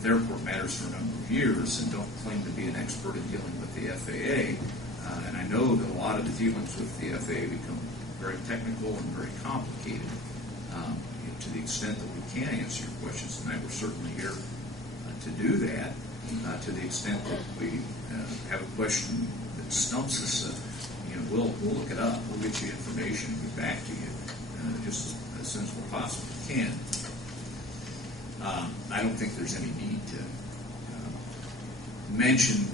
with airport matters for a number of years and don't claim to be an expert in dealing with the FAA. And I know that a lot of the dealings with the FAA become very technical and very complicated. To the extent that we can answer your questions tonight, we're certainly here to do that. To the extent that we have a question that stumps us, we'll look it up. We'll get you information and get back to you just as soon as we possibly can. I don't think there's any need to mention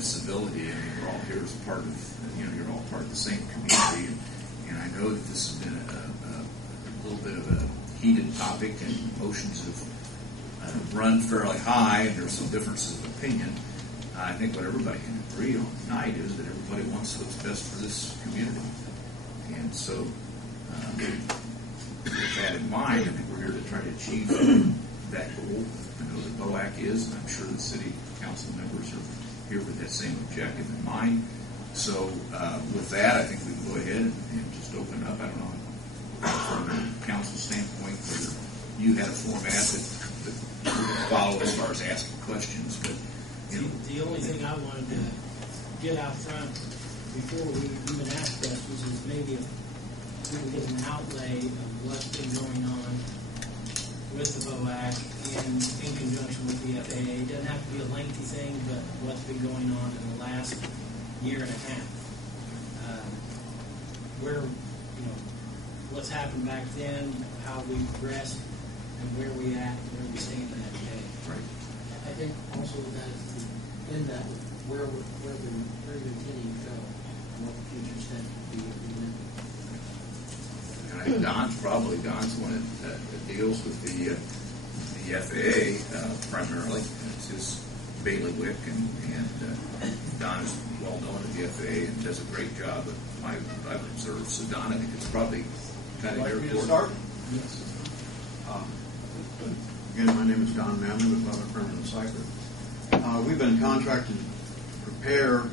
civility. I mean, we're all here as part of, you're all part of the same community, and I know that this has been a little bit of a heated topic, and emotions have run fairly high, and there's some differences of opinion. I think what everybody can agree on tonight is that everybody wants what's best for this community. And so, with that in mind, I think we're here to try to achieve that goal. I know the BOAC is, and I'm sure the city council members are here with that same objective in mind. So, with that, I think we can go ahead and just open up. I don't know, from a council standpoint, whether you had a format that we could follow as far as asking questions, but the only thing I wanted to get out front before we even ask questions is maybe if we can get an outlay of what's been going on with the BOAC in conjunction with the FAA. It doesn't have to be a lengthy thing, but what's been going on in the last year and a half. Where, what's happened back then, how we progressed, and where we at, and where we stand at today. Right. I think also that is in that where we're intending to go, and what the future step would be if we win. And I think Don's one that deals with the FAA primarily. It's his bailiwick, and Don is well known at the FAA and does a great job. I've observed. So Don, I think it's probably kind of your report. Start? Yes. Again, my name is Don Manley with Butler Permanent Cypher. We've been contracted to prepare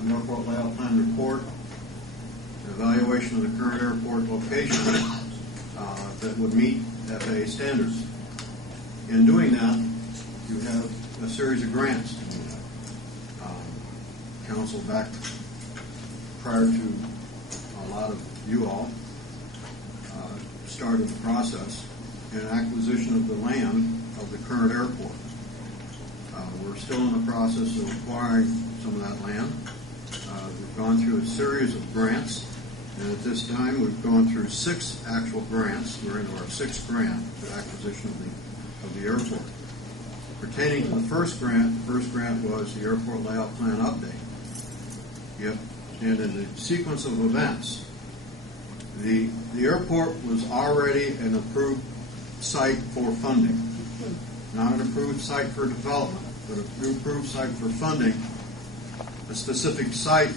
an airport layout plan report, an evaluation of the current airport location that would meet FAA standards. In doing that, you have a series of grants. Council back prior to a lot of you all started the process in acquisition of the land of the current airport. We're still in the process of acquiring some of that land. We've gone through a series of grants, and at this time we've gone through 6 actual grants. We're into our 6th grant for acquisition of the airport. Pertaining to the first grant was the airport layout plan update. Yep, and in the sequence of events, the airport was already an approved site for funding. Not an approved site for development, but an approved site for funding. A specific site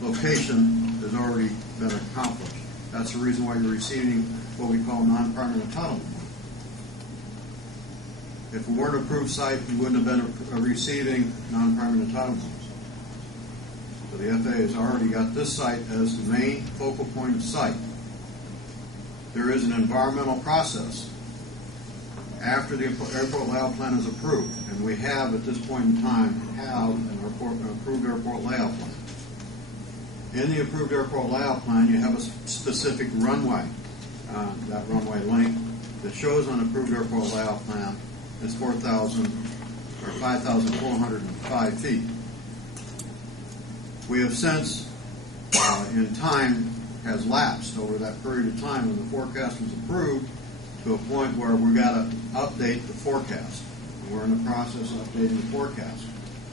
location has already been accomplished. That's the reason why you're receiving what we call non-primary entitlement. If it weren't an approved site, you wouldn't have been receiving non-primary entitlement. So the FAA has already got this site as the main focal point of site. There is an environmental process after the airport layout plan is approved, and we have at this point in time an approved airport layout plan. In the approved airport layout plan, you have a specific runway, that runway length that shows on approved airport layout plan is 5,405 feet. We have since, in time, has lapsed over that period of time when the forecast was approved to a point where we've got to update the forecast. We're in the process of updating the forecast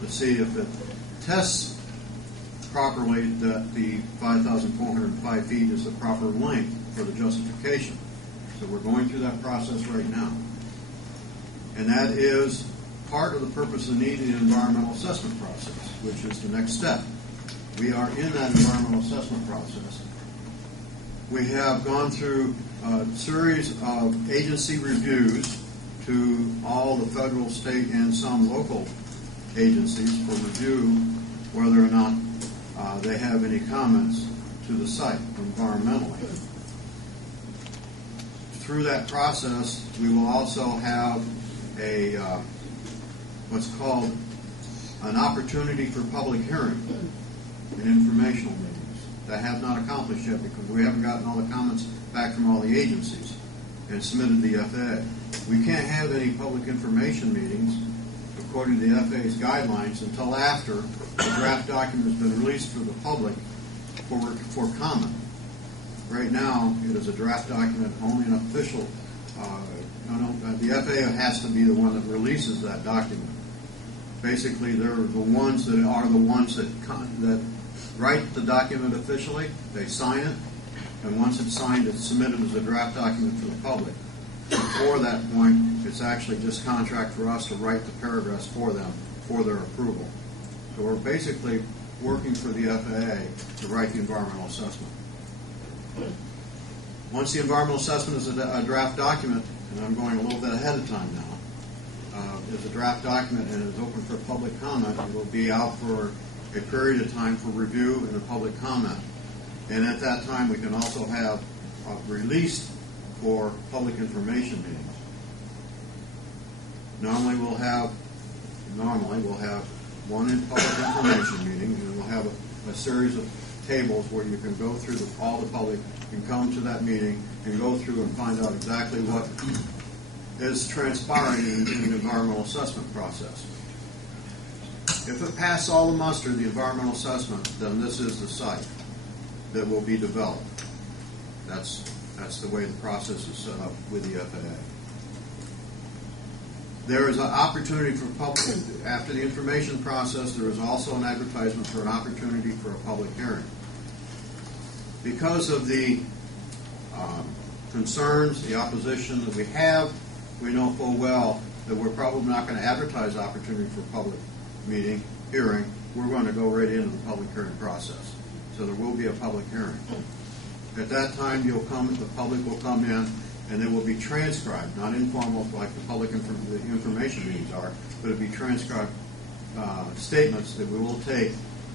to see if it tests properly that the 5,405 feet is the proper length for the justification. So we're going through that process right now. And that is part of the purpose and need of the environmental assessment process, which is the next step. We are in that environmental assessment process. We have gone through a series of agency reviews to all the federal, state, and some local agencies for review whether or not they have any comments to the site environmentally. Through that process, we will also have a what's called an opportunity for public hearing and informational meetings. That have not accomplished yet because we haven't gotten all the comments back from all the agencies and submitted the FAA. We can't have any public information meetings according to the FAA's guidelines until after the draft document has been released for the public for comment. Right now, it is a draft document, only an official. The FAA has to be the one that releases that document. Basically, they're the ones that write the document officially. They sign it, and once it's signed, it's submitted as a draft document to the public. Before that point, it's actually just contract for us to write the paragraphs for them for their approval. So we're basically working for the FAA to write the environmental assessment. Once the environmental assessment is a draft document, and I'm going a little bit ahead of time now, is a draft document and is open for public comment, it will be out for a period of time for review and a public comment. And at that time, we can also have released for public information meetings. Normally we'll have one in public information meeting, and we'll have a series of tables where you can go through all the public can come to that meeting and go through and find out exactly what is transpiring in the environmental assessment process. If it passes all the muster, the environmental assessment, then this is the site that will be developed. That's the way the process is set up with the FAA. There is an opportunity for public, after the information process, there is also an advertisement for an opportunity for a public hearing. Because of the concerns, the opposition that we have, we know full well that we're probably not going to advertise opportunity for public hearing. We're going to go right into the public hearing process. So there will be a public hearing. At that time, the public will come in, and it will be transcribed, not informal like the public information meetings are, but it'll be transcribed statements that we will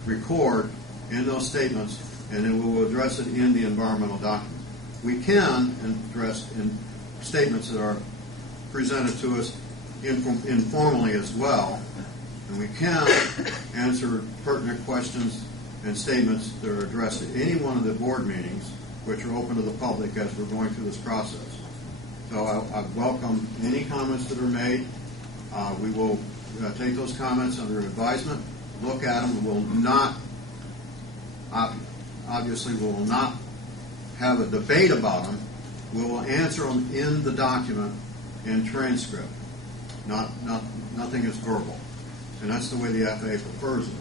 record in those statements, and then we will address it in the environmental document. We can address in statements that are presented to us informally as well, and we can answer pertinent questions and statements that are addressed at any one of the board meetings, which are open to the public as we're going through this process. So I welcome any comments that are made. We will take those comments under advisement, look at them. We will not, obviously, we will not have a debate about them. We will answer them in the document in transcript. Nothing is verbal. And that's the way the FAA prefers it.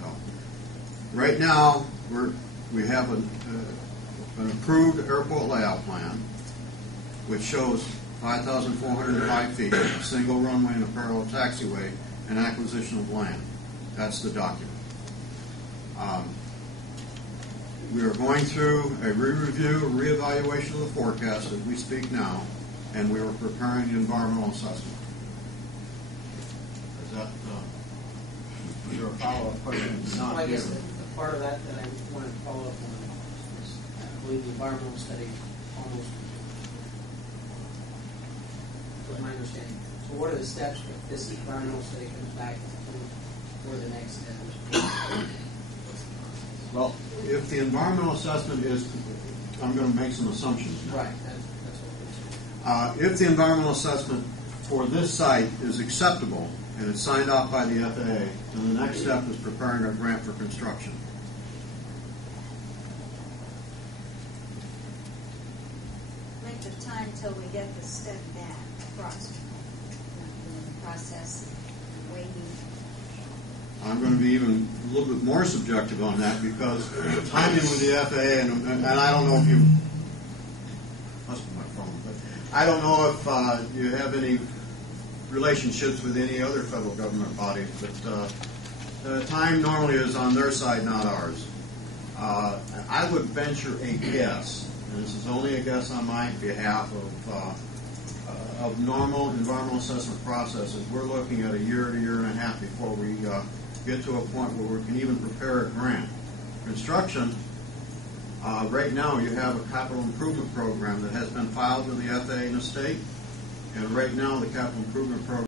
So, right now, we have an approved airport layout plan, which shows 5,405 feet, a single runway and a parallel taxiway, and acquisition of land. That's the document. We are going through a re-review, a re-evaluation of the forecast as we speak now, and we are preparing the environmental assessment. Is that your follow-up question? Well, I guess the part of that I wanted to follow up on is, I believe the environmental study almost was my understanding. So what are the steps if this environmental study comes back for the next steps? Well, if the environmental assessment is, I'm going to make some assumptions now. Right, that's what If the environmental assessment for this site is acceptable and it's signed off by the FAA, then the next step is preparing a grant for construction. Length of time till we get the step back across the process, waiting. I'm going to be even a little bit more subjective on that because the timing with the FAA, and I don't know if you, must be my phone, but I don't know if you have any relationships with any other federal government bodies, but the time normally is on their side, not ours. I would venture a guess, and this is only a guess on my behalf of normal environmental assessment processes. We're looking at a year to year and a half before we get to a point where we can even prepare a grant. Construction, right now you have a capital improvement program that has been filed with the FAA and the state, And right now, the capital improvement program